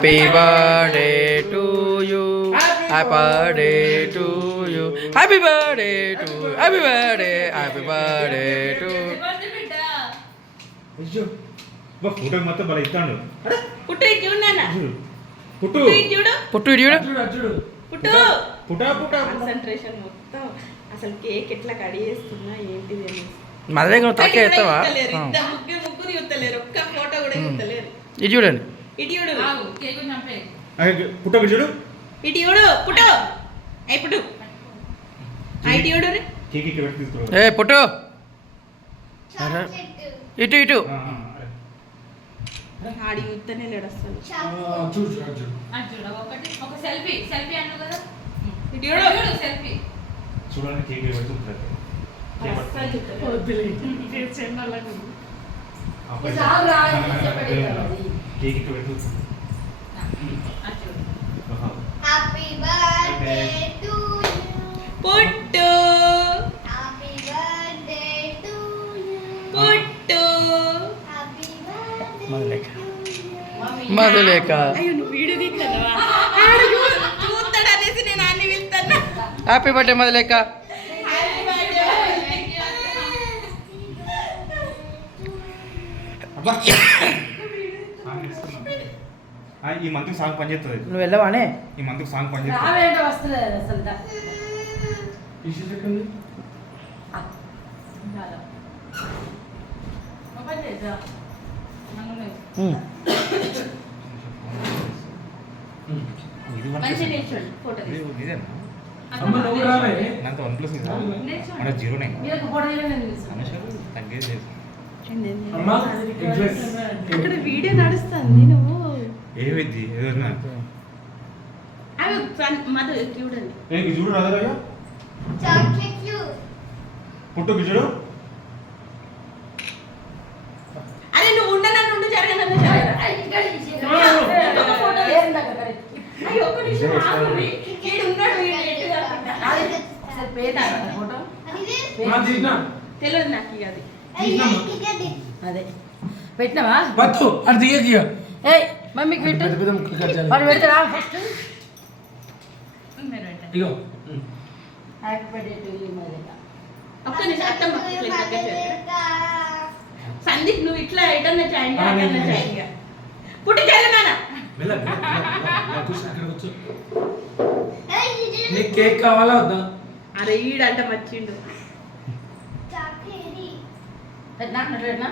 Happy birthday to you. Happy birthday to you. Happy birthday to you. Happy birthday. Happy birthday to you. Photo మొత్తం బాగా ఇస్తాను. పుట్టు ఇటు చూడు నాన్న. పుట్టు ఇటు చూడు. పుట్టు ఇటు చూడు. పుట్టు. పుట్టా కాన్సంట్రేషన్ మొత్తం అసలు కేక్ ఎట్లా కడి చేస్తున్నా ఏంటిది అని. మా దగ్గర తలకే ఎత్తావా? ముగ్గురు యుత్తలేరు. ఒక్క ఫోటో కూడా యుత్తలేరు. ఇది చూడండి. ఇటు చూడు. పుట్టకు చూడు. ఇటు చూడు. పుట్టు. ఏ పుట్టు. ఇటు చూడు రే. కేక్ ఇక్కడ పెట్టి తీసుకో. ఏ పుట్టు. ఇటు ఇటు. ఆడి యుత్తనే లేడు అసలు. చూడు ఒక సెల్ఫీ అన్నావు కదా. ఇటు చూడు. సెల్ఫీ చూడండి కేక్ ఇక్కడ పెట్టి ఉంటారు. కేక్ ఇక్కడ పెట్టి Happy birthday to you. పుట్టు. Happy birthday to you. పుట్టు. Happy birthday Madhulekha. to you. Madhulekha. అయ్యో నువ్వు వీడియో తీస్తున్నావా? చూస్తాడు అనేసి నేను అన్ని వెళ్తాను. Happy birthday Madhulekha. అబ్బా ఈ మంత్ సాంగ్ పనిచేస్తుంది. నువ్వు వెళ్ళవానే? ఈ మంత్ సాంగ్ పనిచేస్తుంది. రావేంటో వస్తలేదు అసలు ఇది మంచి నేర్చుకోండి ఫోటో ఇదేనా అమ్మ నువ్వు రావే. నాతో OnePlus ఇదా మన 09 మీరు ఫోటో తీయలేదు అనుషారు తగ్గేది లేదు. అమ్మ ఇంట్రెస్ట్. ఇక్కడ వీడియో నడుస్తుంది నువ్వు ఏమైంది ఏదన్నా అవి మధు చూడండి. ఏ చూడు రాదరాగా Chocolate you. పుట్టుకు చూడు. అరే నువ్వు ఉండనన్ను ఉండు జరగనన్ను అయ్యో ఒక్క నిమిషం ఆగు. వీడు ఉన్నాడు వీడు ఎటు కాకుండా. ఫోటో మా తీసినా. తెలియదు నాకు ఇక అది. అదే పెట్టినావా వద్దు అది తీయ ఏయ్ మమ్మీకి పెట్టు పెద్ద పెద్ద ముక్కలు కట్ చేయాలి. మరి పెడతారా first ego happy birthday to you Madhulekha. ఒక్క నిమిషం అత్తమ్మ ఇట్లా దగ్గర చేరు. సందీప్ నువ్వు ఇట్లా ఎటన్నా జాయిన్ అక్కడన్నా జాయిన్ పుట్టి చల్లమాన మెల్ల కూర్చో అక్కడ కూర్చో. నీకు కేక్ కావాలా వద్దా? అరే ఈడంట మర్చిండు. Chocolate. పెట్టినా పెట్టినా